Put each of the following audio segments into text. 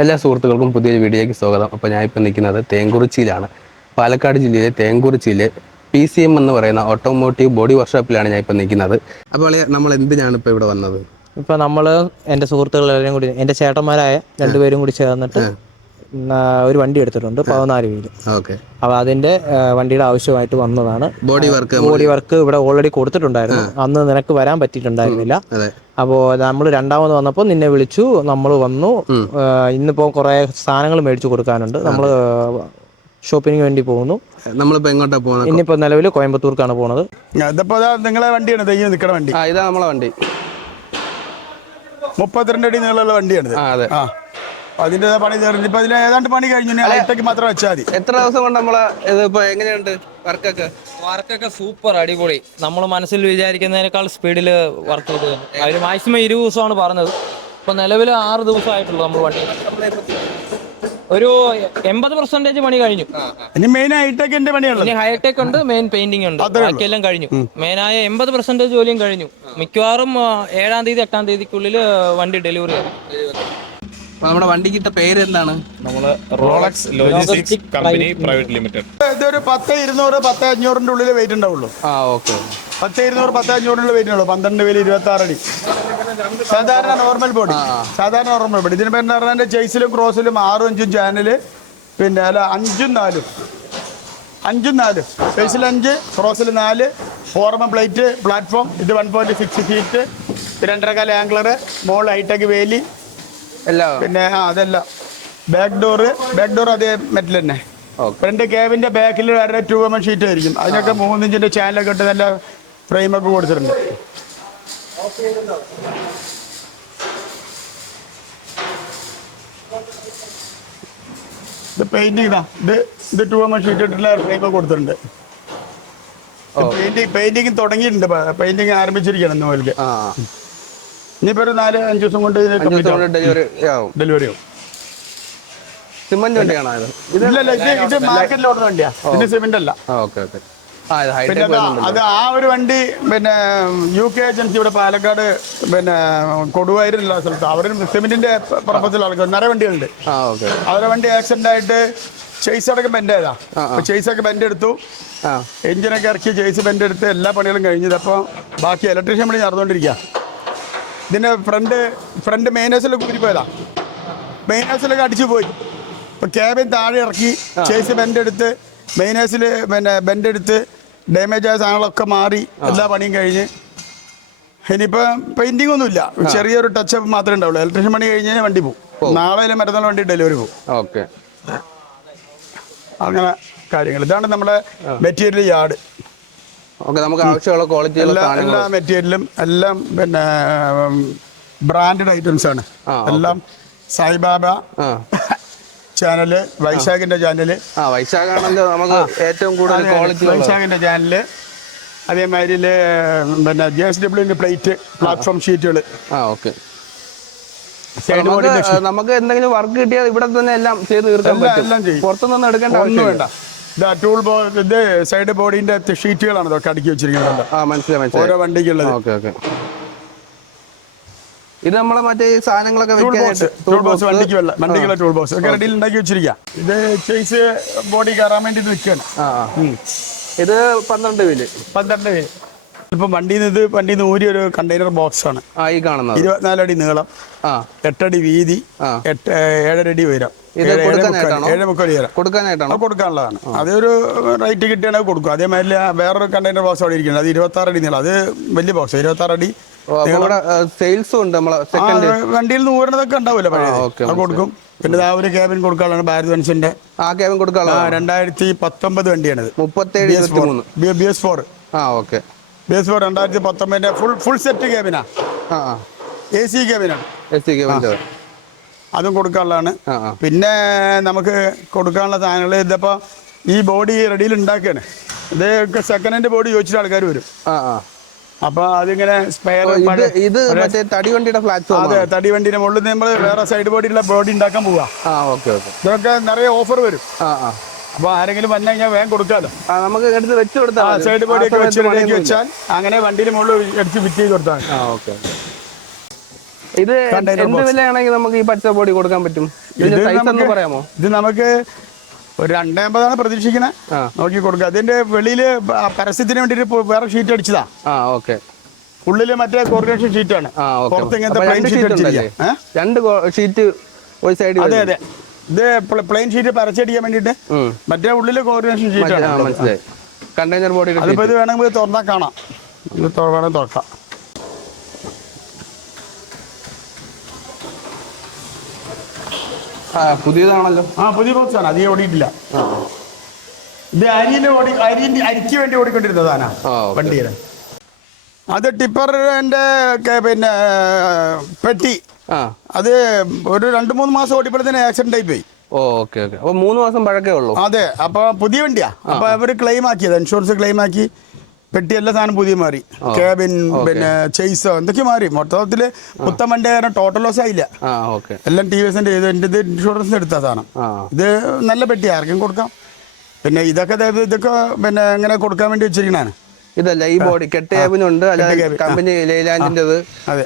എല്ലാ സുഹൃത്തുക്കൾക്കും പുതിയൊരു വീഡിയോയ്ക്ക് സ്വാഗതം. അപ്പോൾ ഞാൻ ഇപ്പോൾ നിൽക്കുന്നത് തേങ്കുറിച്ചിയിലാണ് പാലക്കാട് ജില്ലയിലെ തേങ്കുറിച്ചിയിലെ പി സി എം എന്ന് പറയുന്ന ഓട്ടോമോട്ടീവ് ബോഡി വർക്ക്ഷോപ്പിലാണ് ഞാൻ ഇപ്പോൾ നിൽക്കുന്നത് അപ്പോൾ നമ്മൾ എന്തിനാണ് ഇപ്പോൾ ഇവിടെ വന്നത്? ഇപ്പോൾ നമ്മൾ എന്റെ സുഹൃത്തുക്കൾ എല്ലാവരും കൂടി എന്റെ ചേട്ടന്മാരായ രണ്ടുപേരും കൂടി ചേർന്നിട്ട് ഒരു വണ്ടി എടുത്തിട്ടുണ്ട് പതിനാല് വീൽ. ഓക്കെ. അപ്പോൾ അതിന്റെ വണ്ടിയുടെ ആവശ്യമായിട്ട് വന്നതാണ്. ബോഡി വർക്ക് ബോഡി വർക്ക് ഇവിടെ ഓൾറെഡി കൊടുത്തിട്ടുണ്ടായിരുന്നു. അന്ന് നിനക്ക് വരാൻ പറ്റിയിട്ടുണ്ടായിരുന്നില്ല. അപ്പോൾ നമ്മൾ രണ്ടാമത് വന്നപ്പോൾ നിന്നെ വിളിച്ചു നമ്മൾ വന്നു. ഇന്നിപ്പോ കുറെ സാധനങ്ങൾ മേടിച്ചു കൊടുക്കാനുണ്ട്. നമ്മൾ ഷോപ്പിങ്ങിന് വേണ്ടി പോകുന്നു. നമ്മളിപ്പോ എങ്ങോട്ടാ പോകുന്നത്? ഇന്നിപ്പോ നിലവിൽ കോയമ്പത്തൂർക്കാണ് പോണത്. ഇതിപ്പോ ദാ നിങ്ങളെ വണ്ടിയാണ് തെയ്യം നിൽക്കുന്ന വണ്ടി. ആ ഇതാ നമ്മളെ വണ്ടി. മുപ്പത്തിരണ്ട് അടി നീളമുള്ള വണ്ടിയാണ് അതെ. ആ. അതിന്റെ പണി അതിന് ഏതാണ്ട് പണി കഴിഞ്ഞു. ഹൈടെക് മാത്രം വെച്ചാൽ മതി. എത്ര ദിവസം കൊണ്ട് നമ്മളെ ഇതിപ്പോൾ എങ്ങനെയുണ്ട് വർക്കൊക്കെ വർക്കൊക്കെ സൂപ്പർ അടിപൊളി. നമ്മൾ മനസ്സിൽ വിചാരിക്കുന്നതിനേക്കാൾ സ്പീഡിൽ വർക്ക് ചെയ്ത് അവർ മാക്സിമം ഇരുപത് ദിവസമാണ് പറഞ്ഞത്. ഇപ്പൊ നിലവിൽ ആറ് ദിവസമായിട്ടുള്ളൂ നമ്മൾ വണ്ടി. ഒരു എൺപത് പെർസെന്റേജ് പണി കഴിഞ്ഞു. ഇനി മെയിൻ ഹൈടെക് പണിയാണ് ഹൈടെക് ഉണ്ട് മെയിൻ പെയിന്റിംഗ് ഉണ്ട്. ബാക്കിയെല്ലാം കഴിഞ്ഞു. മെയിനായ എൺപത് പെർസെന്റേജ് ജോലിയും കഴിഞ്ഞു. മിക്കവാറും ഏഴാം തീയതി എട്ടാം തീയതിക്കുള്ളിൽ വണ്ടി ഡെലിവറി ആകും അപ്പോൾ നമ്മുടെ വണ്ടിക്ക് ഇട്ട പേര് എന്താണ് നമ്മൾ Rolex logistics company private limited ഇതൊരു പത്ത് ഇരുന്നൂറ് പത്ത് അഞ്ഞൂറിന്റെ ഉള്ളിൽ വെയിറ്റ് ഉണ്ടാവുള്ളൂ. ആ ഓക്കെ. പത്ത് ഇരുന്നൂറ് പത്ത് അഞ്ഞൂറിന്റെ വെയിറ്റ് ഉള്ളൂ പന്ത്രണ്ട് വേൽ ഇരുപത്തി ആറ് അടി സാധാരണ നോർമൽ ബോഡി സാധാരണ നോർമൽ ബോഡി ഇതിന് പിന്നെ പറഞ്ഞാൽ ചേസിലും ക്രോസിലും ആറും അഞ്ചും ചാനൽ പിന്നെ അല്ല അഞ്ചും നാലും. അഞ്ചും നാല്. ചേസിൽ അഞ്ച് ക്രോസിൽ നാല് ഫോർമ പ്ലേറ്റ് പ്ലാറ്റ്ഫോം ഇത് വൺ പോയിന്റ് സിക്സ് ഫീറ്റ് രണ്ടരക്കാല ആംഗ്ലർ മോൾ ഹൈടെക് വേലി പിന്നെ ആ അതല്ല. ബാക്ക് ഡോർ ബാക്ക് ഡോർ അതേ മെറ്റൽ തന്നെ. ഫ്രണ്ട് ക്യാബിന്റെ ബാക്കിൽ വേറെ ടൂ എം ഷീറ്റ് ആയിരിക്കും. അതിനൊക്കെ മൂന്നിഞ്ചിന്റെ ചാനലൊക്കെ ഇട്ട് നല്ല ഫ്രെയിമൊക്കെ കൊടുത്തിട്ടുണ്ട്. ഇത് പെയിന്റിംഗ് ഇതാ ഇത് ഇത് ടൂ എം ഷീറ്റ് ഇട്ടുള്ള ഫ്രെയിമൊക്കെ കൊടുത്തിട്ടുണ്ട്. പെയിന്റിങ് പെയിന്റിംഗ് തുടങ്ങിയിട്ടുണ്ട്. പെയിന്റിംഗ് ആരംഭിച്ചിരിക്കണം ആ. ഇനിയിപ്പോ ഒരു നാല് അഞ്ച് ദിവസം കൊണ്ട്. ഡെലിവറി ആവും. ഡെലിവറി ആവും. സിമന്റ് വണ്ടിയാണോ ഇത്? ഇത് ഇല്ലല്ല ഇത് ഇത് മാർക്കറ്റിൽ ഓടുന്ന വണ്ടിയാ. ഇത് സിമെന്റ് അല്ല. ആ ഓക്കെ ഓക്കെ. ആ ഇത് പിന്നെ ഹൈടെക് അത് ആ ഒരു വണ്ടി പിന്നെ യു കെ ഏജൻസി ഇവിടെ പാലക്കാട് പിന്നെ കൊടുവായൂരുള്ള സ്ഥലത്ത്. അവർ സിമെന്റിന്റെ പർപ്പസിൽ ആൾക്കാർ. നിറയെ വണ്ടികളുണ്ട്. അവരുടെ ഓക്കെ. അവരെ വണ്ടി ആക്സിഡന്റ് ആയിട്ട് ചേസ് അടക്കം ബെൻഡ് ചെയ്താ ചേസ് ഒക്കെ ബെൻഡ് എടുത്തു. ആ. എഞ്ചിനൊക്കെ ഇറക്കി ചേസ് ബെൻഡ് എടുത്ത് എല്ലാ പണികളും കഴിഞ്ഞത് അപ്പോൾ ബാക്കി ഇലക്ട്രീഷ്യൻ പണി നടന്നുകൊണ്ടിരിക്കുക ഇതിന്റെ ഫ്രണ്ട് ഫ്രണ്ട് മെയിനേഴ്സിലൊക്കെ ഊരിപ്പോയതാ മെയിനേഴ്സിലൊക്കെ അടിച്ചു പോയി. ഇപ്പൊ ക്യാബിൻ താഴെ ഇറക്കി ചേച്ചി ബെൻഡ് എടുത്ത് മെയിനേഴ്സിൽ പിന്നെ ബെൻഡ് എടുത്ത് ഡാമേജ് ആയ സാധനങ്ങളൊക്കെ മാറി എല്ലാ പണിയും കഴിഞ്ഞ്. ഇനിയിപ്പോൾ പെയിന്റിംഗ് ഒന്നുമില്ല ചെറിയൊരു ടച്ച് അപ്പ് മാത്രമേ ഉണ്ടാവുള്ളൂ. ഇലക്ട്രീഷ്യൻ പണി കഴിഞ്ഞ് കഴിഞ്ഞാൽ വണ്ടി പോകും. നാളെ മറ്റന്നാൾ വണ്ടി ഡെലിവറി പോകും. ഓക്കെ. അങ്ങനെ കാര്യങ്ങൾ. ഇതാണ് നമ്മുടെ മെറ്റീരിയൽ യാർഡ് ഓക്കെ നമുക്ക് ആവശ്യമുള്ള ക്വാളിറ്റിയുള്ള എല്ലാ എല്ലാ മെറ്റീരിയലും എല്ലാം പിന്നെ ബ്രാൻഡഡ് ഐറ്റംസ് ആണ്. എല്ലാം സായിബാബ ചാനൽ വൈശാഖിന്റെ ചാനൽ ആ വൈശാഖാണല്ലോ നമുക്ക് ഏറ്റവും കൂടുതൽ ക്വാളിറ്റി വൈശാഖിന്റെ ചാനൽ അതേമാതിരി പിന്നെ ജെ എസ് ഡബ്ല്യുവിന്റെ പ്ലേറ്റ് പ്ലാറ്റ്ഫോം ഷീറ്റുകൾ ആ ഓക്കെ. നമുക്ക് എന്തെങ്കിലും വർക്ക് കിട്ടിയാൽ ഇവിടെ തന്നെ എല്ലാം ചെയ്ത് തീർക്കാൻ പറ്റും. പുറത്തുനിന്ന് എടുക്കേണ്ട ഒന്നും വേണ്ട. ടൂൾ ഇത് സൈഡ് ബോഡിന്റെ ഷീറ്റുകളാണ് ഇതൊക്കെ അടുക്കി വെച്ചിരിക്കുന്നത്. ആ മനസ്സിലായി മനസ്സിലായി. ഓരോ വണ്ടിക്കുള്ളത്. Okay okay. ഇത് നമ്മളെ മറ്റേ സാധനങ്ങളൊക്കെ ടൂൾ ബോക്സ് വണ്ടിക്ക് വെള്ള വണ്ടിക്കുള്ള ടൂൾ ബോക്സ് ഒക്കെ റെഡിയിൽ ഉണ്ടാക്കി വെച്ചിരിക്കുക ഇത് ചേസ് ബോഡി കയറാൻ വേണ്ടി ഇത്. ഇത് പന്ത്രണ്ട് പേര് പന്ത്രണ്ട് പേര് ഇപ്പം വണ്ടിയിൽ നിന്ന് ഇത് വണ്ടിയിൽ നിന്ന് ഊരി ഒരു കണ്ടെയ്നർ ബോക്സ് ആണ്. ഈ കാണുന്നത്. ഇരുപത്തിനാല് അടി നീളം എട്ടടി വീതി. എട്ട് ഏഴര അടി ഉയരം. ഇത് കൊടുക്കാനായിട്ടാണോ? കൊടുക്കാനുള്ളതാണ്. അതൊരു റൈറ്റ് കിട്ടിയാണെങ്കിൽ കൊടുക്കും. അതേമാതിരി വേറൊരു കണ്ടെയ്നർ ബോക്സ് അവിടെ ഇരിക്കുന്നത് അത് ഇരുപത്തി ആറ് അടി നീളം. അത് വലിയ ബോക്സ് ഇരുപത്തി ആറ് അടി ഓ, സെയിൽസും ഉണ്ട് നമ്മളെ സെക്കൻഡ് വണ്ടിയിൽ നിന്ന് ഊരണതൊക്കെ ഉണ്ടാവില്ല പഴയ കൊടുക്കും. പിന്നെ ആ ഒരു ക്യാബിൻ കൊടുക്കാനുള്ളതാണ് ഭാരത് വൻസിന്റെ. ആ ക്യാബിൻ കൊടുക്കാനുള്ള രണ്ടായിരത്തി പത്തൊമ്പത് വണ്ടിയാണിത്. മുപ്പത്തേഴ് B S four B S four ആ ഓക്കെ ബി എസ് ഫോർ രണ്ടായിരത്തി പത്തൊമ്പതിന്റെ ഫുൾ ഫുൾ സെറ്റ് ക്യാബിനാ എ സി ക്യാബിനാണ് എ സി ക്യാബിൻ അതും കൊടുക്കാനുള്ളതാണ്. പിന്നെ നമുക്ക് കൊടുക്കാനുള്ള സാധനങ്ങൾ ഇതിപ്പോൾ ഈ ബോഡി റെഡിയിൽ ഉണ്ടാക്കുകയാണ് ഇത് സെക്കൻഡ് ഹാൻഡ് ബോഡി ചോദിച്ചിട്ട് ആൾക്കാർ വരും. അപ്പോൾ അതിങ്ങനെ സ്പെയർ ഇത് മറ്റേ തടി പ്ലാറ്റ്ഫോം അതെ തടി വണ്ടിയുടെ മുകളിൽ നമ്മൾ വേറെ സൈഡ് ബോഡിയുള്ള ബോഡി ഉണ്ടാക്കാൻ പോവാ. ഇതൊക്കെ നിറയെ ഓഫർ വരും. അപ്പോൾ ആരെങ്കിലും വന്നു കഴിഞ്ഞാൽ വേഗം കൊടുക്കാലോ. നമുക്ക് എടുത്ത് വെച്ച് കൊടുത്താൽ സൈഡ് ബോഡി ഒക്കെ വെച്ച്. വെച്ചാൽ അങ്ങനെ വണ്ടിയിൽ മുകളിൽ എടുത്ത് ഫിറ്റ് ചെയ്ത് കൊടുത്താൽ ഓക്കെ. ഇത് എന്ത്. വിലയാണെങ്കിൽ നമുക്ക് ഈ പച്ച ബോഡി കൊടുക്കാൻ പറ്റും? സൈസ് എന്ന് പറയാമോ? ഇത് നമുക്ക് ഒരു രണ്ടേ അമ്പതാണ് പ്രതീക്ഷിക്കുന്നത് നോക്കി കൊടുക്കുക അതിന്റെ വെളിയിൽ പരസ്യത്തിന് വേണ്ടിട്ട് വേറെ ഷീറ്റ് അടിച്ചതാ. ആ ഓക്കെ ഉള്ളിൽ മറ്റേ കോർഡിനേഷൻ ഷീറ്റാണ് ആണ്. പുറത്ത് ഇങ്ങനത്തെ പ്ലെയിൻ ഷീറ്റ് ഷീറ്റ് രണ്ട് ഷീറ്റ് ഒരു സൈഡ് അതെ അതെ. ഇത് പ്ലെയിൻ ഷീറ്റ് പരച്ചടിക്കാൻ വേണ്ടിട്ട് മറ്റേ ഉള്ളിൽ കോർഡിനേഷൻ ഷീറ്റാണ് മനസ്സിലായി. കണ്ടെയ്നർ ബോഡി അതിപ്പോ ഇത് വേണമെങ്കിൽ തുറന്നാൽ കാണാം. ഇത് വേണമെങ്കിൽ തുറക്കാം. പുതിയതാണല്ലോ. ആ പുതിയ ബോക്സ് ആണ്. അധികം ഓടിയിട്ടില്ല. ഇത് അരിന്റെ ഓടി അരിന്റെ അരിക്ക് വേണ്ടി ഓക്കേ. വണ്ടിയുടെ. അത് ടിപ്പറിന്റെ പിന്നെ പെട്ടി. അത് ഒരു രണ്ട് മൂന്ന് മാസം ഓടിയപ്പോഴത്തേന് ആക്സിഡന്റ് ആയി പോയി. Okay okay. അപ്പൊ മൂന്ന് മാസം പഴക്കേ ഉള്ളൂ. അതെ അപ്പൊ പുതിയ വണ്ടിയാ. അപ്പൊ അവർ ക്ലെയിം ആക്കിയത് ഇൻഷുറൻസ് ക്ലെയിം ആക്കി. പെട്ടി എല്ലാ സാധനം പുതിയ മാറി. കേബിൻ പിന്നെ ചെയ്സോ എന്തൊക്കെ മാറി. മൊത്തത്തിൽ പുത്തൻ വണ്ടി കാരണം ടോട്ടൽ ലോസ് ആയില്ല. എല്ലാം ടി വി എസിന്റെ ഇത് ഇൻഷുറൻസ് എടുത്ത സാധനം. ഇത് നല്ല പെട്ടി ആർക്കും കൊടുക്കാം. പിന്നെ ഇതൊക്കെ ഇതൊക്കെ പിന്നെ എങ്ങനെ കൊടുക്കാൻ വേണ്ടി വെച്ചിരിക്കണാണ് ഇതല്ല ഈ ബോഡി കെട്ട് ക്യാബിനുണ്ട് അല്ലാതെ കമ്പനി ലൈലാൻഡിന്റെത് അതെ.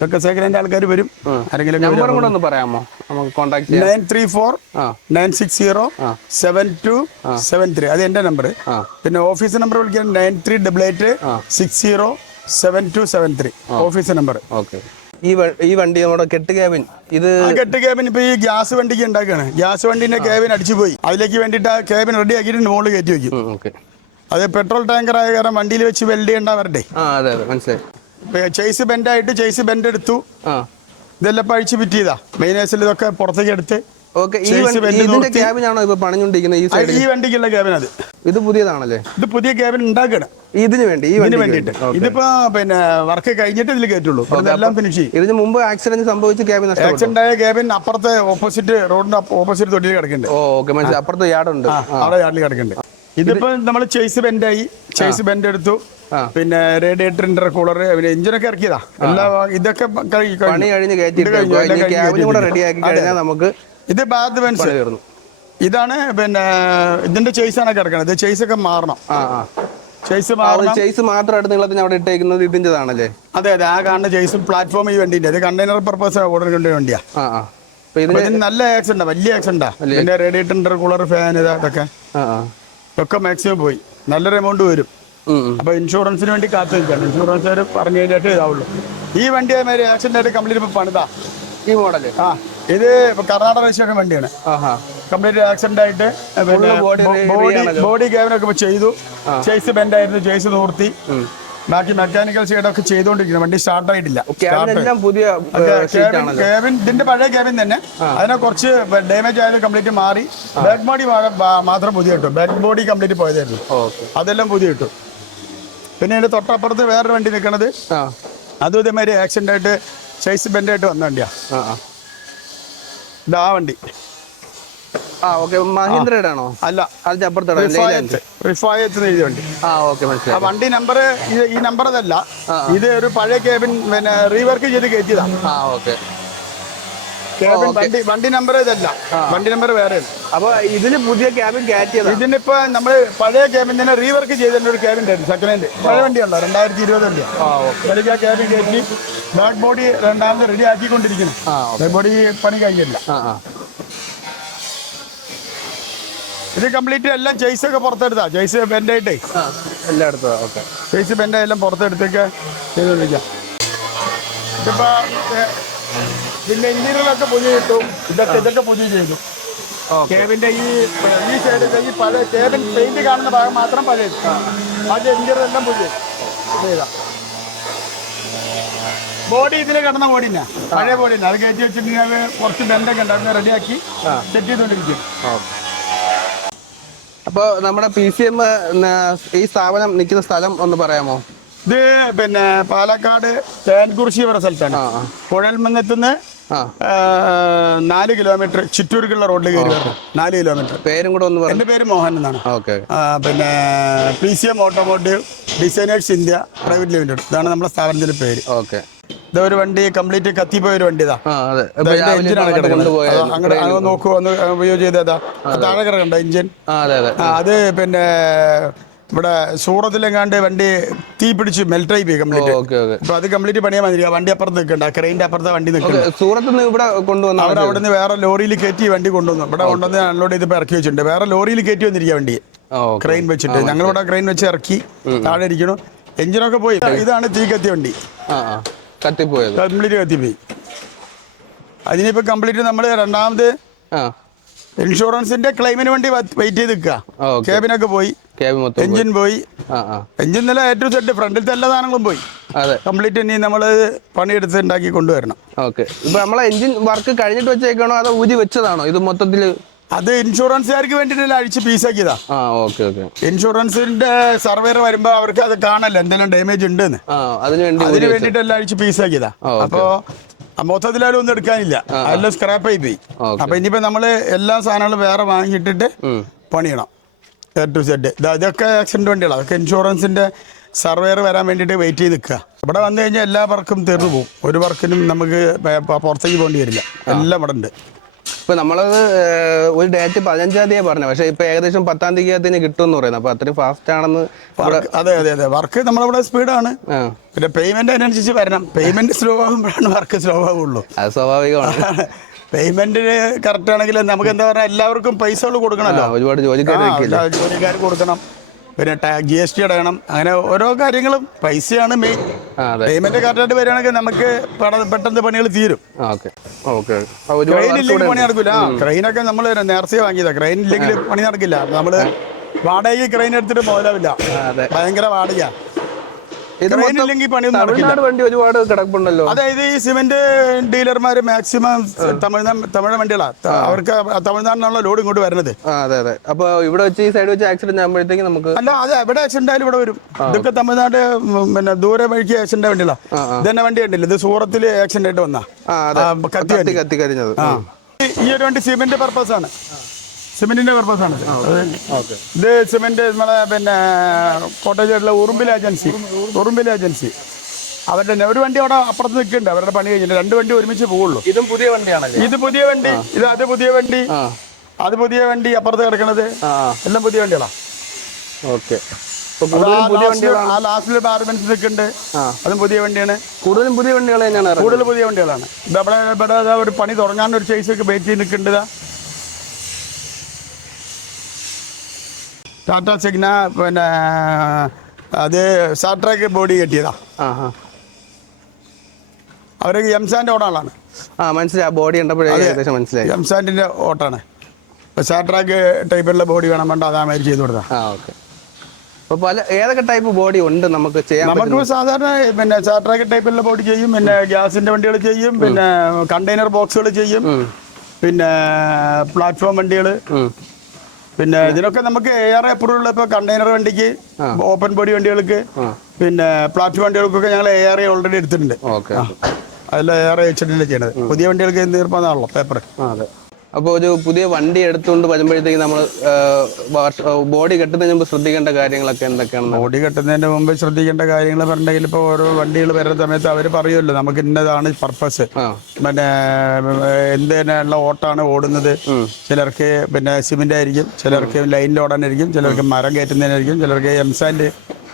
ഇതൊക്കെ ഹാൻഡ് ആൾക്കാർ വരും. ആരെങ്കിലും നമ്പർ കൂടെ ഒന്ന് പറയാമോ? നമുക്ക് കോൺടാക്ട് ചെയ്യാം. Nine three four nine six zero seven two seven three. അത് എന്റെ നമ്പർ. പിന്നെ ഓഫീസ് നമ്പർ വിളിക്കാൻ nine three double eight six zero seven two seven three. Office number. Okay. ഈ ഈ വണ്ടി നമ്മുടെ കെട്ട് ക്യാബിൻ ഇത് കെട്ട് കേബിൻ ഇപ്പൊ ഈ ഗ്യാസ് വണ്ടിക്ക് ഉണ്ടാക്കാണ്. ഗ്യാസ് വണ്ടിന്റെ കേബിൻ അടിച്ചു പോയി. അതിലേക്ക് വേണ്ടിട്ട് ആ കേബിൻ റെഡി ആക്കിയിട്ട് മുകളിൽ കയറ്റി വെക്കും. അത് പെട്രോൾ ടാങ്കർ ആയ കാരണം വണ്ടിയിൽ വെച്ച് വെൽഡ് ചെയ്യേണ്ട വരട്ടെ. ആ അതെ അതെ. മനസ്സിലായി. ചേസ് ബെൻഡായിട്ട് ചേസ് ബെൻഡ് എടുത്തു. ഇതെല്ലാം പഴിച്ച് അഴിച്ച് പിറ്റിയതാ മെയിനേഴ്സിൽ ഇതൊക്കെ പുറത്തേക്ക് എടുത്ത് ഈ വണ്ടിക്കുള്ള ക്യാബിൻ അത്. ഇത് പുതിയതാണല്ലേ? ഇത് പുതിയ ക്യാബിൻ ഉണ്ടാക്കണം. ഇതിന് വേണ്ടി ഇതിന്. ഇതിപ്പോ പിന്നെ വർക്ക് കഴിഞ്ഞിട്ട് ഇതിൽ കയറ്റുള്ളൂ എല്ലാം ഫിനിഷ് ചെയ്യും. ഇതിന് മുമ്പ് ആക്സിഡന്റ് സംഭവിച്ച ക്യാബിൻ ആക്സിഡന്റ് ആയ ക്യാബിൻ അപ്പുറത്തെ ഓപ്പോസിറ്റ് റോഡിന്റെ ഓപ്പോസിറ്റ് തൊട്ടിൽ കിടക്കുന്നുണ്ട്. ഓക്കെ മനസ്സിലായി. അപ്പുറത്തെ യാർഡുണ്ട് അവിടെ യാർഡിൽ കിടക്കുന്നുണ്ട്. ഇതിപ്പോ നമ്മൾ ചേസ് ബെൻഡ് ആയി. ചേസ് ബെൻഡ് എടുത്തു. പിന്നെ റേഡിയേറ്ററിന്റെ കൂളർ പിന്നെ എഞ്ചിനൊക്കെ ഇറക്കിയതാ. എല്ലാ ഇതൊക്കെ. പണി കഴിഞ്ഞ് ക്യാബിനും കൂടെ കയറ്റിയിട്ടുണ്ട്. റെഡി ആക്കി അതെ. കഴിഞ്ഞാൽ നമുക്ക് ഇത് ബാത്ത് ബെൻസ് ഇതാണ് പിന്നെ ഇതിന്റെ ചേസാണ് കിടക്കുന്നത് ഇത് ചേസ് ഒക്കെ മാറണം. ചേസ് മാത്രമായിട്ട് നീളത്തിന് അവിടെ ഇട്ടേക്കുന്നത് ഇതിന്റെതാണല്ലേ അതെ അതെ. ആ കാണുന്ന ചേസ് പ്ലാറ്റ്ഫോം ഈ വണ്ടിന്റെ ഇത് കണ്ടെയ്നർ പർപ്പസ് വണ്ടിയാ ആ ആ. ഇതിന് നല്ല ആക്സിഡന്റ് വലിയ ആക്സിഡന്റാ ഇതിന്റെ റേഡിയേറ്ററിന്റെ കൂളർ ഫാൻ ഇതൊക്കെ. ഒക്കെ മാക്സിമം പോയി. നല്ലൊരു എമൗണ്ട് വരും. അപ്പൊ ഇൻഷുറൻസിന് വേണ്ടി കാത്തു നിൽക്കാണ് ഇൻഷുറൻസുകാർ പറഞ്ഞു കഴിഞ്ഞിട്ട് ഇതാവുള്ളൂ. ഈ വണ്ടി അതേമാതിരി ആക്സിഡന്റ് ആയിട്ട് കംപ്ലീറ്റ് ഇപ്പൊ പണിതാ. ഈ മോഡൽ ആ ഇത് കർണാടക രജിസ്ട്രേഷൻ വണ്ടിയാണ്. കംപ്ലീറ്റ് ആക്സിഡന്റ് ആയിട്ട് ബോഡി. ബോഡി ക്യാബിനൊക്കെ ഇപ്പൊ ചെയ്തു. ചേസ് ബെൻഡ് ആയിരുന്നു ചേസ് നൂർത്തി. ബാക്കി മെക്കാനിക്കൽ സൈഡൊക്കെ ചെയ്തോണ്ടിരിക്കുന്നു. വണ്ടി സ്റ്റാർട്ട് ആയിട്ടില്ല. പുതിയ ഇതിന്റെ പഴയ ക്യാബിൻ തന്നെ. അതിനെ കുറച്ച് ഡാമേജ് ആയത് കംപ്ലീറ്റ് മാറി. ബാക്ക് ബോഡി മാത്രം പുതിയ കിട്ടും. ബാക്ക് ബോഡി കംപ്ലീറ്റ് പോയതായിരുന്നു. അതെല്ലാം പുതിയ കിട്ടും. പിന്നെ അതിന്റെ തൊട്ടപ്പുറത്ത് വേറൊരു വണ്ടി നിൽക്കണത് അതും ഇതേമാതിരി ആക്സിഡന്റ് ആയിട്ട് സൈസ് ബെൻഡ് ആയിട്ട് വന്ന വണ്ടിയാ. ഇതാ വണ്ടി. ആ ഓക്കെ മഹീന്ദ്രയുടെ ആണോ അല്ല. അതിന്റെ അപ്പുറത്താണ് എഴുതിയ വണ്ടി. ആ ഓക്കെ മനസ്സിലായി. വണ്ടി നമ്പർ ഈ നമ്പർ അതല്ല. ഇത് ഒരു പഴയ കേബിൻ പിന്നെ റീവർക്ക് ചെയ്ത് കയറ്റിയതാണ് ആ ഓക്കെ കേബിൻ വണ്ടി വണ്ടി നമ്പർ ഇതല്ല. വണ്ടി നമ്പർ വേറെയാണ് അപ്പൊ ഇതിൽ പുതിയ ക്യാബിൻ കയറ്റിയതാ? ഇതിനിപ്പോ നമ്മൾ പഴയ ക്യാബിൻ തന്നെ റീവർക്ക് ചെയ്തിട്ടുണ്ട് ഒരു ക്യാബിൻ ഉണ്ടായിരുന്നു സെക്കൻഡ് ഹാൻഡ് പഴയ വണ്ടിയാണല്ലോ രണ്ടായിരത്തി ഇരുപത് വണ്ടിയാണ് എനിക്ക് ആ ക്യാബിൻ കയറ്റി ബാക്ക് ബോഡി രണ്ടാമത് റെഡി ആക്കിക്കൊണ്ടിരിക്കുന്നു. ബാക്ക് ബോഡി പണി കഴിഞ്ഞില്ല. ഇത് കംപ്ലീറ്റ് എല്ലാം ജെയ്സ് ഒക്കെ പുറത്തെടുത്താ. ജെയ്സ് ബെൻഡായിട്ടേ എല്ലാം എല്ലായിടത്തും ഓക്കെ. ജെയ്സ് ബെൻഡ് എല്ലാം പുറത്തെടുത്തേക്ക് ചെയ്തോണ്ടിരിക്കാം. ഇതിപ്പോ ഏ, ഇന്ത്യയിലൊക്കെ പുതിയ കിട്ടും ഇതൊക്കെ ഇതൊക്കെ പുതിയ ചെയ്തു. കേബിന്റെ ഈ ഈ സൈഡിൽ ഈ പഴയ കേബിൻ പെയിന്റ് കാണുന്ന ഭാഗം മാത്രം പഴയ അതിന്റെ ഇന്ത്യയിലെല്ലാം പുതിയ ചെയ്താ. ബോഡി ഇതിൽ കിടന്ന ബോഡി തന്നെ. പഴയ ബോഡി തന്നെ. അത് കയറ്റി വെച്ചിട്ടുണ്ടെങ്കിൽ അത് കുറച്ച് ബെൻഡൊക്കെ ഉണ്ട്. അതൊക്കെ റെഡിയാക്കി സെറ്റ് ചെയ്തുകൊണ്ടിരിക്കും അപ്പൊ നമ്മുടെ പി സി എം ഈ സ്ഥാപനം നിൽക്കുന്ന സ്ഥലം ഒന്ന് പറയാമോ? ഇത് പിന്നെ പാലക്കാട് തേൻകുറിശി പറയുന്ന സ്ഥലത്താണ്. കുഴൽമന്നത്തുനിന്ന് നാല് കിലോമീറ്റർ ചിറ്റൂർക്കുള്ള റോഡിൽ കയറി വരണം. നാല് കിലോമീറ്റർ. പേരും കൂടെ ഒന്ന് എന്റെ എന്റെ പേര് മോഹൻ എന്നാണ്. ഓക്കെ പിന്നെ P C M automotive designers India private limited ഇതാണ് നമ്മുടെ സ്ഥാപനത്തിന്റെ പേര്. ഓക്കെ. ഇതൊരു ഒരു വണ്ടി കംപ്ലീറ്റ് കത്തിപ്പോയ ഒരു വണ്ടി അങ്ങോട്ട് നോക്കൂ ഒന്ന് ഉപയോഗം ചെയ്തതാ താഴെ കിടക്കണ്ട എഞ്ചിൻ അത് പിന്നെ ഇവിടെ സൂറത്തിലെങ്ങാണ്ട് വണ്ടി തീ പിടിച്ച് മെൽറ്റായി പോയി കംപ്ലീറ്റ് അപ്പൊ അത് കംപ്ലീറ്റ് പണിയാൻ മതി വണ്ടി അപ്പുറത്ത് നിൽക്കണ്ട. ക്രെയിന്റെ അപ്പുറത്തെ വണ്ടി നിൽക്കണ്ട സൂറത്ത് നിന്ന് ഇവിടെ കൊണ്ടുവന്നു അവിടെ അവിടെ നിന്ന് വേറെ ലോറിയിൽ കയറ്റി വണ്ടി കൊണ്ടുവന്നു. ഇവിടെ കൊണ്ടുവന്ന് അൺലോഡ് ചെയ്ത് ഇറക്കി വെച്ചിട്ടുണ്ട്. വേറെ ലോറിയിൽ കയറ്റി വന്നിരിക്കുക വണ്ടി. ക്രെയിൻ വെച്ചിട്ട്. ഞങ്ങളിവിടെ ക്രെയിൻ വെച്ച് ഇറക്കി താഴെ ഇരിക്കണു എഞ്ചിനൊക്കെ പോയി. ഇതാണ് തീ കത്തിയ വണ്ടി കത്തിപ്പോയത്. കംപ്ലീറ്റ് കത്തിപ്പോയി. അതിനിപ്പോ കംപ്ലീറ്റ് നമ്മൾ രണ്ടാമത് ഇൻഷുറൻസിന്റെ ക്ലെയിമിന് വേണ്ടി വെയിറ്റ് ചെയ്ത് നിൽക്കുക കേബിനൊക്കെ ക്യാബിനൊക്കെ പോയി. എഞ്ചിൻ പോയി. എഞ്ചിൻ നില ഏറ്റവും സെറ്റ് ഫ്രണ്ടിലത്തെ എല്ലാ സാധനങ്ങളും പോയി. അതെ. കംപ്ലീറ്റ് ഇനി നമ്മൾ പണിയെടുത്ത് ഉണ്ടാക്കി കൊണ്ടുവരണം. ഓക്കെ. ഇപ്പൊ നമ്മളെ എഞ്ചിൻ വർക്ക് കഴിഞ്ഞിട്ട് വെച്ചേക്കാണോ അതോ ഊരി വെച്ചതാണോ? ഇത് മൊത്തത്തിൽ അത് ഇൻഷുറൻസുകാർക്ക് വേണ്ടിയിട്ടല്ല അഴിച്ച് പീസാക്കിയതാ ഓക്കെ ഓക്കെ. ഇൻഷുറൻസിന്റെ സർവേർ വരുമ്പോൾ അവർക്ക് അത് കാണല്ല എന്തെങ്കിലും ഡാമേജ് ഉണ്ട് അതിന് വേണ്ടിയിട്ടല്ല അഴിച്ച് പീസാക്കിയതാ. അപ്പോ മൊത്തത്തിലാരും ഒന്നും എടുക്കാനില്ല. അല്ല സ്ക്രാപ്പ് ആയി പോയി. അപ്പൊ ഇനിയിപ്പോ നമ്മൾ എല്ലാ സാധനങ്ങളും വേറെ വാങ്ങിയിട്ടിട്ട്. പണിയണം. എ ടു സെഡ് ഇതൊക്കെ ആക്സിഡന്റ് വണ്ടികളാണ് അതൊക്കെ ഇൻഷുറൻസിന്റെ സർവേർ വരാൻ വേണ്ടിയിട്ട് വെയിറ്റ് ചെയ്ത് നിൽക്കുക. ഇവിടെ വന്നു കഴിഞ്ഞാൽ എല്ലാ വർക്കും തീർന്നു പോകും. ഒരു വർക്കിനും നമുക്ക് പുറത്തേക്ക് പോകേണ്ടി വരില്ല. എല്ലാം ഇവിടെ ഉണ്ട് ഇപ്പൊ നമ്മളത് ഒരു ഡേറ്റ് പതിനഞ്ചാം തീയതി പറഞ്ഞത്. പക്ഷെ ഇപ്പൊ ഏകദേശം പത്താം തീയതി അതിന് കിട്ടും പറയുന്നത് അപ്പൊ അത്രയും ഫാസ്റ്റ് ആണെന്ന് അതെ അതെ അതെ. വർക്ക് നമ്മളിവിടെ സ്പീഡാണ് പിന്നെ പേയ്മെന്റ് അതിനനുസരിച്ച് വരണം. പേയ്മെന്റ് സ്ലോ ആകുമ്പോഴാണ് വർക്ക് സ്ലോ ആവുള്ളൂ. അത് സ്വാഭാവികമാണ്. പേയ്മെന്റ് കറക്റ്റ് ആണെങ്കിൽ നമുക്ക് എന്താ പറയുക എല്ലാവർക്കും പൈസകൾ കൊടുക്കണമല്ലോ ഒരുപാട് ജോലിക്കാർ കൊടുക്കണം. പിന്നെ ജി എസ് ടി അടയണം. അങ്ങനെ ഓരോ കാര്യങ്ങളും പൈസയാണ് മെയിൻ പേയ്മെന്റ് കറക്റ്റായിട്ട് വരികയാണെങ്കിൽ നമുക്ക് പെട- പെട്ടെന്ന് പണികൾ തീരും. ക്രെയിൻ ഇല്ലെങ്കിൽ പണി നടക്കില്ല ക്രെയിനൊക്കെ നമ്മൾ നേരത്തെ വാങ്ങിയതാ. ക്രെയിൻ ഇല്ലെങ്കിൽ പണി നടക്കില്ല. നമ്മൾ വാടകയ്ക്ക് ക്രെയിൻ എടുത്തിട്ട് മുതലാവില്ല അതെ. ഭയങ്കര വാടക തമിഴ്നാട് വണ്ടി ഒരുപാട് കിടപ്പുണ്ടല്ലോ. അതായത് ഈ സിമെന്റ് ഡീലർമാർ മാക്സിമം തമിഴ്നാട് തമിഴ് വണ്ടികളാണ് അവർക്ക് തമിഴ്നാടിനുള്ള ലോഡ് ഇങ്ങോട്ട് വരുന്നത് അതെ അതെ. അപ്പൊ ഇവിടെ വെച്ച് ഈ സൈഡ് വെച്ച് ആക്സിഡന്റ് ആകുമ്പോഴത്തേക്ക് നമുക്ക് അല്ല അതെ എവിടെ ആക്സിഡന്റ് ആയാലും ഇവിടെ വരും. ഇതൊക്കെ തമിഴ്നാട് പിന്നെ ദൂരെ വഴിക്ക് ആക്സിഡന്റ് വണ്ടികളാ. ഇതന്നെ വണ്ടി ഉണ്ടല്ലോ ഇത് സൂറത്തിൽ ആക്സിഡന്റ് ആയിട്ട് വന്നാ. കത്തി കത്തി കരിഞ്ഞത് ഈ ഒരു വണ്ടി സിമെന്റ് പർപ്പസ് ആണ്. സിമെന്റിന്റെ പർപ്പസ് ആണ്. ഇത്. സിമെന്റ് നമ്മളെ പിന്നെ കോട്ടയത്തുള്ള ഉറുമ്പിൽ ഏജൻസി ഉറുമ്പിൽ ഏജൻസി അവരുടെ ഒരു വണ്ടി അവിടെ അപ്പുറത്ത് നിൽക്കുന്നുണ്ട്. അവരുടെ പണി കഴിഞ്ഞിട്ട് രണ്ട് വണ്ടി ഒരുമിച്ച് പോകുള്ളൂ ഇതും പുതിയ വണ്ടിയാണല്ലേ? ഇത് പുതിയ വണ്ടി. ഇത് അത് പുതിയ വണ്ടി. അത് പുതിയ വണ്ടി അപ്പുറത്ത് കിടക്കണത്. എല്ലാം പുതിയ വണ്ടികളാ. ഓക്കെ. ആ ലാസ്റ്റിൽ നിൽക്കുന്നുണ്ട്. അതും പുതിയ വണ്ടിയാണ്. കൂടുതലും പുതിയ വണ്ടികൾ തന്നെയാണ്. കൂടുതൽ പുതിയ വണ്ടികളാണ്. ഇത് അവിടെ ഇവിടെ ഒരു പണി തുടങ്ങാൻ ഒരു ചേച്ചി വെയിറ്റ് ചെയ്ത് നിൽക്കേണ്ടതാ ടാറ്റ സിഗ്ന പിന്നെ അത് സാട്രാക്ക് ബോഡി കെട്ടിയതാ. ആ ആ. അവർക്ക് എംസാന്റെ ഓടാളാണ് ആ മനസ്സിലായി. ബോഡി കണ്ടപ്പോഴേ ഏകദേശം മനസ്സിലായി. എംസാന്റിന്റെ ഓട്ടാണ്. ഇപ്പോൾ സാട്രാക്ക് ടൈപ്പിലുള്ള ബോഡി വേണം വേണ്ട അതാ മാതിരി ചെയ്ത് കൊടുത്താൽ ആ ഓക്കെ. അപ്പോൾ പല ഏതൊക്കെ ടൈപ്പ് ബോഡി ഉണ്ട് നമുക്ക് ചെയ്യാൻ നമുക്ക് സാധാരണ പിന്നെ സാട്രാക്ക് ടൈപ്പിലുള്ള ബോഡി ചെയ്യും. പിന്നെ ഗ്യാസിന്റെ വണ്ടികൾ ചെയ്യും. പിന്നെ കണ്ടെയ്നർ ബോക്സുകൾ ചെയ്യും. പിന്നെ പ്ലാറ്റ്ഫോം വണ്ടികൾ. പിന്നെ ഇതിനൊക്കെ നമുക്ക് എ ആർ അപ്രൂവൽ ഇപ്പോൾ കണ്ടെയ്നർ വണ്ടിക്ക് ഓപ്പൺ ബോഡി വണ്ടികൾക്ക് പിന്നെ പ്ലാറ്റ് വണ്ടികൾക്കൊക്കെ ഞങ്ങൾ എ ആർ ഓൾറെഡി എടുത്തിട്ടുണ്ട്. അതിൽ എ ആർ വെച്ചിട്ടില്ല ചെയ്യണത്. പുതിയ വണ്ടികൾക്ക് തീർപ്പാന്നാണല്ലോ പേപ്പർ അപ്പോൾ ഒരു പുതിയ വണ്ടി എടുത്തുകൊണ്ട് വരുമ്പോഴത്തേക്ക് നമ്മൾ ബോഡി കെട്ടുന്നതിന് മുമ്പ് ശ്രദ്ധിക്കേണ്ട കാര്യങ്ങളൊക്കെ എന്തൊക്കെയാണ്? ബോഡി കെട്ടുന്നതിന് മുമ്പ് ശ്രദ്ധിക്കേണ്ട കാര്യങ്ങൾ പറഞ്ഞിട്ടുണ്ടെങ്കിൽ ഇപ്പോൾ ഓരോ വണ്ടികൾ വരുന്ന സമയത്ത് അവർ പറയുമല്ലോ നമുക്ക് ഇന്നതാണ് പർപ്പസ്. പിന്നെ എന്തിനുള്ള ഓട്ടാണ് ഓടുന്നത്. ചിലർക്ക് പിന്നെ സിമെന്റ് ആയിരിക്കും ചിലർക്ക് ലൈനിൽ ഓടാനായിരിക്കും ചിലർക്ക് മരം കയറ്റുന്നതിനായിരിക്കും ചിലർക്ക് എംസാൻഡ്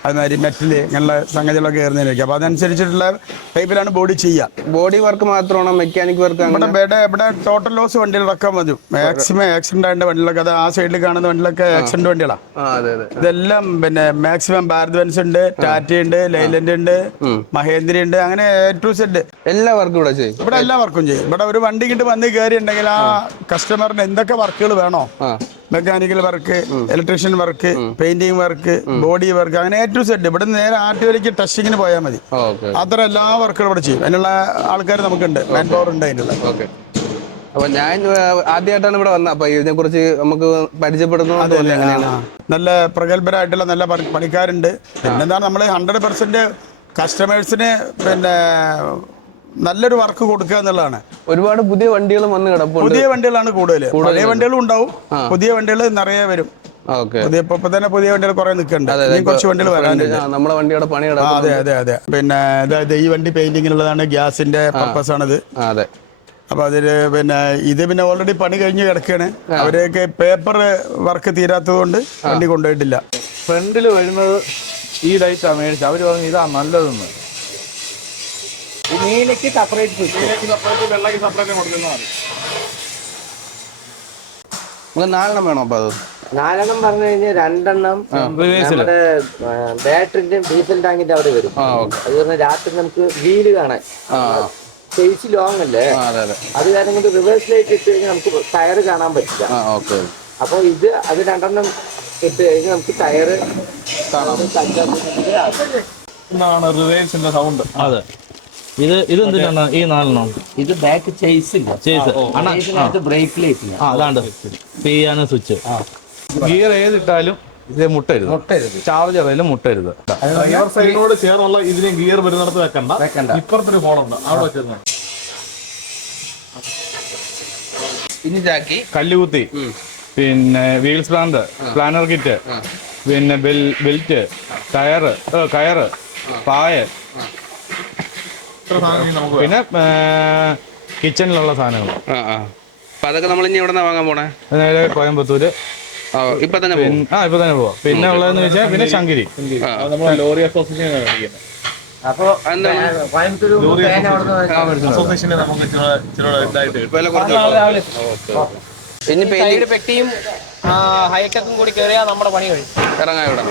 അതുമാതിരി മെറ്റൽ ഇങ്ങനെയുള്ള സംഗതികളൊക്കെ ഏറുന്നതിനൊക്കെ അപ്പോൾ അതനുസരിച്ചിട്ടുള്ള ടൈപ്പിലാണ് ബോഡി ചെയ്യുക. ബോഡി വർക്ക് മാത്രമാണോ? മെക്കാനിക് വർക്ക് ഇവിടെ ഇവിടെ ടോട്ടൽ ലോസ് വണ്ടികളൊക്കെ മതി. മാക്സിമം ആക്സിഡന്റ് ആയിട്ട് വണ്ടികളൊക്കെ. അത് ആ സൈഡിൽ കാണുന്ന വണ്ടികളൊക്കെ ആക്സിഡന്റ് വണ്ടികളാണ് ഇതെല്ലാം പിന്നെ മാക്സിമം ഭാരത് ബെൻസ് ഉണ്ട് ടാറ്റ ഉണ്ട് ലൈലൻഡ് ഉണ്ട് മഹേന്ദ്ര ഉണ്ട് അങ്ങനെ ടു സെറ്റ് എല്ലാ വർക്കും ഇവിടെ ചെയ്യും. ഇവിടെ എല്ലാ വർക്കും ചെയ്യും. ഇവിടെ ഒരു വണ്ടി കിട്ട് വന്ന് കയറി ഉണ്ടെങ്കിൽ ആ. കസ്റ്റമറിന് എന്തൊക്കെ വർക്കുകൾ വേണോ? Mechanical work electrician work painting work body work അങ്ങനെ ഏറ്റവും സെറ്റ് ഇവിടെ നേരെ ആർട്ടിവലിക്ക് ടെസ്റ്റിങ്ങിന് പോയാൽ മതി. അത്ര എല്ലാ വർക്കുകളും ഇവിടെ ചെയ്യും. അതിനുള്ള ആൾക്കാർ നമുക്കുണ്ട്. മാൻ പവർ ഉണ്ട് അതിനുള്ള. അപ്പൊ ഞാൻ ആദ്യമായിട്ടാണ് ഇവിടെ വന്നത്. അപ്പൊ ഇതിനെ കുറിച്ച് നമുക്ക് പരിചയപ്പെടുന്നു നല്ല പ്രഗത്ഭരായിട്ടുള്ള നല്ല പണി- പണിക്കാരുണ്ട്. പിന്നെന്താണ് നമ്മൾ ഹൺഡ്രഡ് പെർസെന്റ് കസ്റ്റമേഴ്സിന് പിന്നെ നല്ലൊരു വർക്ക് കൊടുക്കുക എന്നുള്ളതാണ്. ഒരുപാട് പുതിയ വണ്ടികൾ വന്ന് കിടപ്പുണ്ട്. പുതിയ വണ്ടികളാണ് കൂടുതൽ. പഴയ വണ്ടികളും ഉണ്ടാവും. പുതിയ വണ്ടികൾ നിറയെ വരും. പുതിയ ഇപ്പൊ തന്നെ പുതിയ വണ്ടികൾ കുറെ നിൽക്കുന്നുണ്ട്. കുറച്ച് വണ്ടികൾ വരാനുണ്ട്. വണ്ടിയുടെ പണി അതെ അതെ അതെ. പിന്നെ അതായത് ഈ വണ്ടി പെയിന്റിങ്ങിനുള്ളതാണ് ഗ്യാസിന്റെ പർപ്പസ് ആണിത്. അതെ. അപ്പൊ അതിൽ പിന്നെ ഇത് പിന്നെ ഓൾറെഡി പണി കഴിഞ്ഞ് കിടക്കുകയാണ്. അവരൊക്കെ പേപ്പർ വർക്ക് തീരാത്തത് കൊണ്ട് വണ്ടി കൊണ്ടുപോയിട്ടില്ല. ഫ്രണ്ടിൽ വരുന്നത് ഈ ലൈറ്റാണ് മേടിച്ചത്. അവർ പറഞ്ഞു ഇതാ നല്ലതെന്ന്. നീലയ്ക്ക് സെപ്പറേറ്റ് സ്വിച്ച് സെപ്പറേറ്റ് വെള്ളക്ക് സെപ്പറേറ്റ് കൊടുക്കുന്നതാണ് നമുക്ക് നാലെണ്ണം വേണോ അപ്പൊ അത്? നാലെണ്ണം പറഞ്ഞു കഴിഞ്ഞാൽ രണ്ടെണ്ണം. നമ്മുടെ ബാറ്ററിന്റെയും ഡീസൽ ടാങ്കിന്റെ അവിടെ വരും. ആ ഓക്കെ. അത് പറഞ്ഞാൽ രാത്രി നമുക്ക് വീൽ കാണാൻ. ആ. ഫേസ് ലോങ് അല്ലേ? അതെ കാരണം കൊണ്ട് റിവേഴ്സ് ലൈറ്റ് ഇട്ട് കഴിഞ്ഞാൽ നമുക്ക് ടയർ കാണാൻ പറ്റില്ല. ആ ഓക്കെ. അപ്പോൾ ഇത് അത് രണ്ടെണ്ണം ഇട്ട് കഴിഞ്ഞാൽ നമുക്ക് ടയർ കാണാം. എന്നാണ് റിവേഴ്സിന്റെ സൗണ്ട് അതെ. ഇത് ഇത് എന്തിനാണ് ഈ നാലെണ്ണം? ഇത് ബാക്ക് ചേസ് ഇല്ല. ചേസ് ബ്രേക്ക് ലൈറ്റ് ആ. അതാണ്ട്. ചെയ്യാന് സ്വിച്ച് ഗിയർ ഏതിട്ടാലും ഇത് മുട്ടരുത്. മുട്ടരുത്. ചാർജർ ആയാലും മുട്ടരുത്. സൈഡിനോട് ചേർന്നുള്ള ഇതിന് ഗിയർ വരുന്നിടത്ത് വെക്കണ്ട. വെക്കണ്ട. ഇപ്പുറത്തൊരു ഫോണുണ്ട് അവിടെ വെച്ചിരുന്നു. ഇനി ജാക്കി കല്ലുകുത്തി പിന്നെ വീൽസ് പ്ലാന്റ് പ്ലാനർ കിറ്റ് പിന്നെ ബെൽ ബെൽറ്റ് ടയറ് കയറ് പായ പിന്നെ കിച്ചണിലുള്ള സാധനങ്ങൾ. ആ ആ. അപ്പൊ അതൊക്കെ നമ്മൾ ഇനി എവിടെ നിന്നാ വാങ്ങാൻ പോണേ? നേരെ കോയമ്പത്തൂര്. ഇപ്പൊ തന്നെ പോകും ആ ഇപ്പൊ തന്നെ പോവാം. പിന്നെ ഉള്ളതെന്ന് വെച്ചാൽ പിന്നെ ശങ്കിരി ലോറി അസോസിയേഷൻ. അപ്പോൾ കോയമ്പത്തൂർ ഇനി സൈഡ് പെട്ടിയും ഹൈറ്റക്കും കൂടി കയറിയാൽ നമ്മുടെ പണി കഴിയും. ഇറങ്ങാം ഇവിടെ.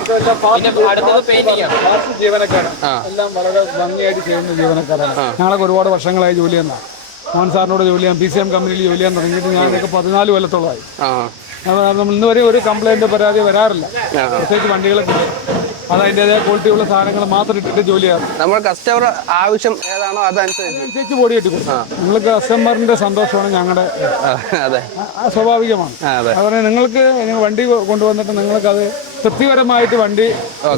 പിന്നെ അടുത്തത് പെയിന്റിംഗ് ആണ് ജീവനക്കാരാണ് ആ. എല്ലാം വളരെ ഭംഗിയായിട്ട് ചെയ്യുന്ന ജീവനക്കാരാണ്. ഞങ്ങളൊക്കെ ഒരുപാട് വർഷങ്ങളായി ജോലി ചെയ്യുന്ന. മോഹൻ സാറിനോട് ജോലി ചെയ്യാൻ പി സി എം കമ്പനിയിൽ ജോലി ചെയ്യാൻ തുടങ്ങിയിട്ട് ഞാനൊക്കെ പതിനാല് കൊല്ലത്തോളമായി. ആ. നമ്മൾ ഇന്നുവരെ ഒരു കംപ്ലൈന്റ് പരാതി വരാറില്ല. പ്രത്യേകിച്ച് വണ്ടികളൊക്കെ. അത് അതിന്റെതായ ക്വാളിറ്റിയുള്ള സാധനങ്ങൾ മാത്രം ഇട്ടിട്ട് ജോലി ചെയ്യാറ് നമ്മൾ കസ്റ്റമർ ആവശ്യം ഏതാണോ അതനുസരിച്ച്. ബോഡി കൊടുക്കും നിങ്ങൾക്ക് കസ്റ്റമറിന്റെ സന്തോഷമാണ് ഞങ്ങളുടെ. അതെ. സ്വാഭാവികമാണ്. അതെ. അതുപോലെ നിങ്ങൾക്ക് വണ്ടി കൊണ്ടുവന്നിട്ട് നിങ്ങൾക്ക് അത് തൃപ്തികരമായിട്ട് വണ്ടി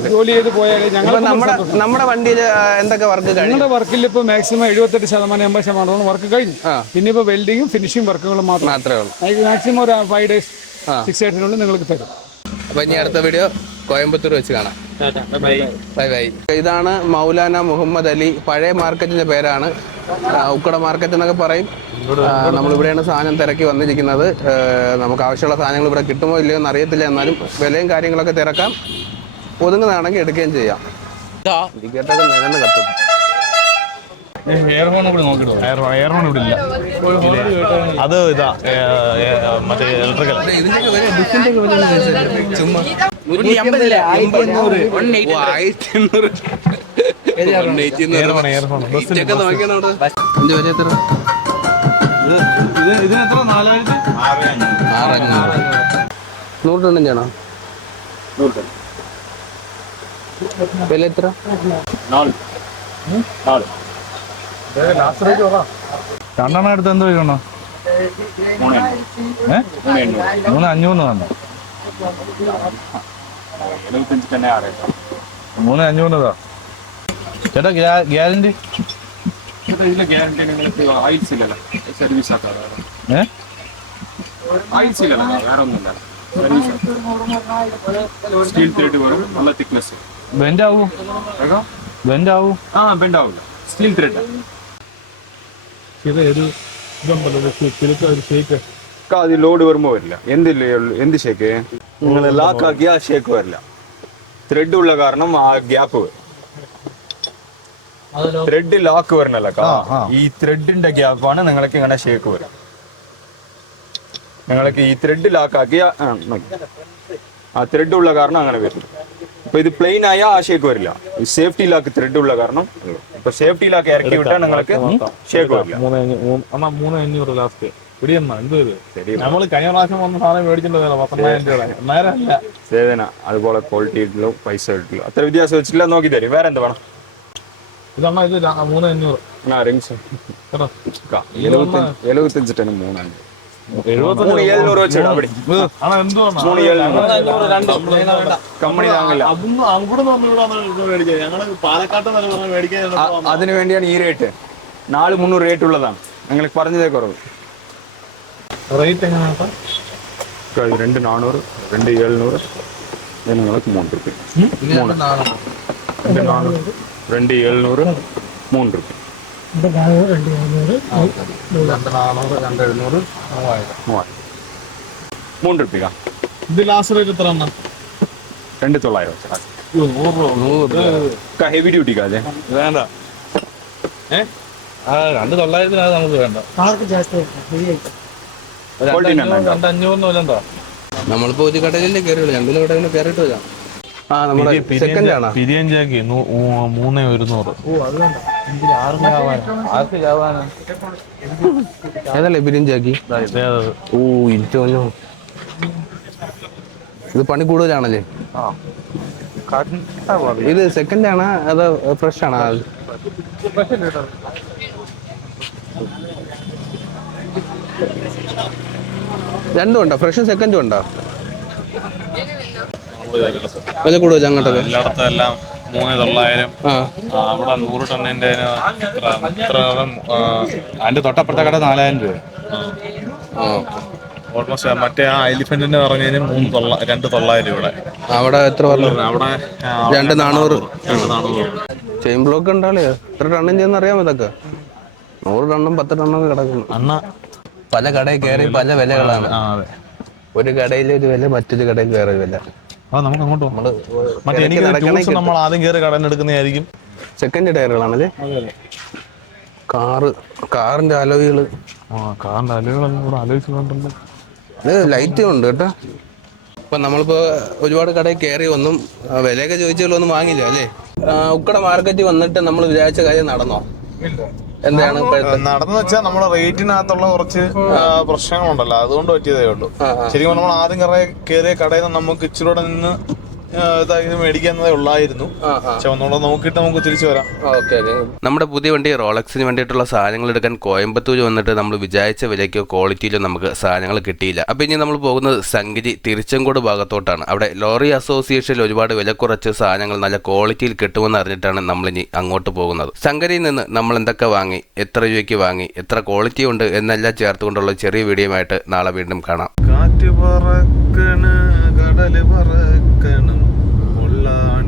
ജോലി ചെയ്ത് പോയാൽ ഇപ്പൊ ഞങ്ങൾ നമ്മുടെ നമ്മുടെ വണ്ടിയിൽ എന്തൊക്കെ വർക്ക് ഞങ്ങളുടെ വർക്കിൽ ഇപ്പോൾ മാക്സിമം എഴുപത്തെട്ട് ശതമാനം എൺപത് ശതമാനം വർക്ക് കഴിഞ്ഞു. പിന്നെ ഇപ്പോൾ വെൽഡിങ്ങും ഫിനിഷിംഗ് വർക്കുകളും മാത്രം. മാത്രമേ ഉള്ളൂ. മാക്സിമം ഒരു ഫൈവ് ഡേയ്സ് സിക്സ് ഡേയ്സിനുള്ളിൽ നിങ്ങൾക്ക് തരും. അപ്പൊ ഇനി അടുത്ത വീഡിയോ കോയമ്പത്തൂർ വെച്ച് കാണാം. ബൈ ബൈ ഇതാണ് മൗലാന മുഹമ്മദ് അലി പഴയ മാർക്കറ്റിന്റെ പേരാണ്. ഉക്കട മാർക്കറ്റ് എന്നൊക്കെ പറയും. നമ്മളിവിടെയാണ് സാധനം തിരക്കി വന്നിരിക്കുന്നത്. നമുക്ക് ആവശ്യമുള്ള സാധനങ്ങൾ ഇവിടെ കിട്ടുമോ ഇല്ലയോ എന്ന് അറിയത്തില്ല. എന്നാലും വിലയും കാര്യങ്ങളൊക്കെ തിരക്കാം. ഒതുങ്ങുന്നതാണെങ്കിൽ എടുക്കുകയും ചെയ്യാം. നിലന്ന് കത്തും. ഇവിടെ ഇല്ല. അത് ഇതാ മറ്റേ ഇലക്ട്രിക്കൽ നൂറ് ടൺ ഡിഫിന്റെയൊക്കെ വില എത്ര? നാല്. ഇത് രണ്ടെണ്ണം എടുത്ത് എന്ത് വയ്ക്കണോ ഏ? മൂന്ന് അഞ്ഞൂന്ന് തന്നെ. മൂന്ന് അഞ്ഞൂറ് ചേട്ടാ ഗ്യാരണ്ടി ഗ്യാരണ്ടി? നിങ്ങൾക്ക് ആയിൽസ് ഇല്ലല്ലോ സർവീസ് ആക്കാതെ ഏ? ആയിൽസ് ഇല്ലല്ലോ വേറെ ഒന്നുമില്ല സ്റ്റീൽ ത്രെഡ്. വരും നല്ല തിക്നെസ് ബെൻഡ് ആവൂ ബെൻഡ് ആവൂ ആ ബെൻഡ് ആവില്ല സ്റ്റീൽ ത്രെഡ്. ഇത് ഒരു ഇതുണ്ടല്ലോ കിലുക്ക ഒരു ഷേക്ക് അത് ലോഡ് വരുമ്പോ വരില്ല. എന്തില്ലേ എന്ത് ഷേക്ക് നിങ്ങൾ ലാക്ക് ആക്കിയാ ഷേക്ക് വരില്ല. ത്രെഡ് ഉള്ള കാരണം ആ ഗ്യാപ്പ് ത്രെഡ് ലാക്ക് വരണല്ല ഈ ത്രെഡിന്റെ ഗ്യാപ്പാണ് നിങ്ങൾക്ക് ഇങ്ങനെ ഷേക്ക് വരും നിങ്ങൾക്ക് ഈ ത്രെഡ് ലാക്ക് ആക്കിയ ആ ത്രെഡ് ഉള്ള കാരണം അങ്ങനെ വരും ഇപ്പൊ ഇത് പ്ലെയിൻ ആയ ആ ഷേക്ക് വരില്ല സേഫ്റ്റി ലാക്ക് ത്രെഡ് ഉള്ള കാരണം. ഇപ്പൊ സേഫ്റ്റി ലാക്ക് ഇറക്കി വിട്ടാൽ നിങ്ങൾക്ക് ഷേക്ക് വരില്ല. അഞ്ഞൂ- മൂന്ന്- അഞ്ഞൂറ് ലാസ്റ്റ് പിടിയെന്നാ? എന്ത് നമ്മൾ കഴിഞ്ഞ പ്രാവശ്യം വന്ന സാധനം മേടിച്ചിട്ടുണ്ടല്ലോ പത്തൊമ്പതിനായിരം രൂപ നേരം അല്ല. സേവന അതുപോലെ പൈസ കിട്ടില്ല അത്ര വ്യത്യാസം വെച്ചില്ല നോക്കി തരും. വേറെ എന്താ വേണം? ഇതണ്ണാ ഇത് മൂന്ന് അഞ്ഞൂറ്. ആ റിങ്സ് കേട്ടോ എഴുപത്തഞ്ച് എഴുപത്തഞ്ച് ടൺ മൂന്നാണ് എഴുപത്തഞ്ച് മൂന്ന് എഴുന്നൂറ് വെച്ചിടാം അവിടെ. ആണോ എന്തുവാ മൂന്ന് എഴുന്നൂറ് കമ്പനി താങ്ങില്ല അതൊന്നും അങ്ങോട്ട് നമ്മൾ മേടിച്ചത്. ഞങ്ങൾ പാലക്കാട്ട് നല്ല പറഞ്ഞ മേടിക്കാൻ അതിനു വേണ്ടിയാണ് ഈ റേറ്റ് നാല് മുന്നൂറ് റേറ്റ് ഉള്ളതാണ്. ഞങ്ങൾക്ക് പറഞ്ഞതേ കുറവ്. റേറ്റ് എങ്ങനെയാ ഇത് രണ്ട് നാനൂറ് രണ്ട് എഴുന്നൂറ് ഇത് നിങ്ങൾക്ക് മൂന്ന് റുപ്യ മൂന്ന്. രണ്ട് നാനൂറ് രണ്ട് എഴുന്നൂറ് മൂന്ന് റുപ്യ രണ്ട് നാനൂറ് രണ്ട് എഴുന്നൂറ് മൂവായിരം. മൂവായിരം. മൂന്ന് റുപ്യ ഇത് ലാസ്റ്റ് റേറ്റ് എത്ര എണ്ണ? രണ്ട് തൊള്ളായിരം ഹെവി ഡ്യൂട്ടി കാജെ വേണ്ട. ഏ? ആ രണ്ട് തൊള്ളായിരത്തിനത് നമുക്ക് വേണ്ട. രണ്ട് അഞ്ഞൂറിന് നമ്മളിപ്പോ ഒരു കടയിലല്ലേ കയറിയുള്ളൂ രണ്ടിലും കയറിയിട്ട് വരാം. ആ നമ്മുടെ സെക്കൻഡ് ആണ്. ബിരിയാണിക്ക് മൂന്ന് ഒരുന്നൂറ്. ഓ ചാവാനാ ഏതല്ലേ ബിരിഞ്ചാക്കി ഓ ഇരിച്ചോഞ്ഞോ ഇത് പണി കൂടുതലാണല്ലേ? ഇത് സെക്കൻഡ് ആണോ അതോ ഫ്രഷ് ആണോ? രണ്ടും ഉണ്ടോ? ഫ്രഷും സെക്കൻഡും ഉണ്ടോ? വില കൂടുതൽ അങ്ങോട്ടൊക്കെ? മൂന്ന് തൊള്ളായിരം. അവിടെ നൂറ് ടണ്ണിന്റെ അതിന്റെ തൊട്ടപ്പുറത്തെ കട നാലായിരം രൂപ ഓൾമോസ്റ്റ് മറ്റേ ആ എലിഫന്റിന്റെ പറഞ്ഞതിന് മൂന്ന് തൊള്ള രണ്ട് തൊള്ളായിരം ഇവിടെ അവിടെ എത്ര പറഞ്ഞു? അവിടെ രണ്ട് നാനൂറ്. ചെയിൻ ബ്ലോക്ക് ഉണ്ടാളേ എത്ര ടണ്ണും ചെയ്യുന്ന അറിയാമോ ഇതൊക്കെ? നൂറ് ടണ്ണും പത്ത് ടണ്ണും കിടക്കുന്നു. അണ്ണ. പല കടയിൽ കയറി പല വിലകളാണ്. ഒരു കടയിൽ ഒരു വില മറ്റൊരു കടയിൽ വേറെ വില. ആ നമുക്ക് അങ്ങോട്ട് പോകാം. നമ്മൾ മറ്റേ എനിക്ക് നമ്മൾ ആദ്യം കയറി കടന്ന് എടുക്കുന്നതായിരിക്കും സെക്കൻഡ് ടയറുകളാണല്ലേ? കാറ് കാറിന്റെ അലോയികൾ. ആ കാറിന്റെ അലോയികളൊന്നും കൂടെ ആലോചിച്ചുകൊണ്ടല്ലോ ഇത് ലൈറ്റ് ഉണ്ട് കേട്ടോ. ഇപ്പൊ നമ്മളിപ്പോ ഒരുപാട് കടയിൽ കയറി ഒന്നും വിലയൊക്കെ ചോദിച്ചാലും ഒന്നും വാങ്ങില്ല അല്ലേ ഉക്കട മാർക്കറ്റിൽ വന്നിട്ട് നമ്മൾ വിചാരിച്ച കാര്യം നടന്നോ? എന്താണ് നടന്നു വെച്ചാൽ നമ്മുടെ റേറ്റിനകത്തുള്ള കുറച്ച് പ്രശ്നങ്ങളുണ്ടല്ലോ. അതുകൊണ്ട് പറ്റിയതേ ഉള്ളൂ. ശരിക്കും നമ്മൾ ആദ്യം കയറിയ കടയിൽ നിന്ന് നമുക്ക് ഇച്ചിരൂടെ നിന്ന് മേടിക്കുന്നതേ ഉള്ളായിരുന്നു. ചുവന്നോളം നോക്കിയിട്ട് നമുക്ക് തിരിച്ചു വരാം. ഓക്കെ നമ്മുടെ പുതിയ വണ്ടി റോളക്സിന് വേണ്ടിയിട്ടുള്ള സാധനങ്ങൾ എടുക്കാൻ കോയമ്പത്തൂർ വന്നിട്ട് നമ്മൾ വിചാരിച്ച വിലയ്ക്കോ ക്വാളിറ്റിയിലോ നമുക്ക് സാധനങ്ങൾ കിട്ടിയില്ല. അപ്പൊ ഇനി നമ്മൾ പോകുന്നത് സംഗിരി തിരിച്ചങ്കോട് ഭാഗത്തോട്ടാണ്. അവിടെ ലോറി അസോസിയേഷനിൽ ഒരുപാട് വില കുറച്ച് സാധനങ്ങൾ നല്ല ക്വാളിറ്റിയിൽ കിട്ടുമെന്ന് അറിഞ്ഞിട്ടാണ് നമ്മൾ ഇനി അങ്ങോട്ട് പോകുന്നത്. സംഗരിയിൽ നിന്ന് നമ്മൾ എന്തൊക്കെ വാങ്ങി എത്ര രൂപയ്ക്ക് വാങ്ങി എത്ര ക്വാളിറ്റി ഉണ്ട് എന്നെല്ലാം ചേർത്തുകൊണ്ടുള്ള ചെറിയ വീഡിയോ ആയിട്ട് നാളെ വീണ്ടും കാണാം. കാറ്റ് പറക്കണ് കടൽ പറക്കണം കൊള്ളാണ്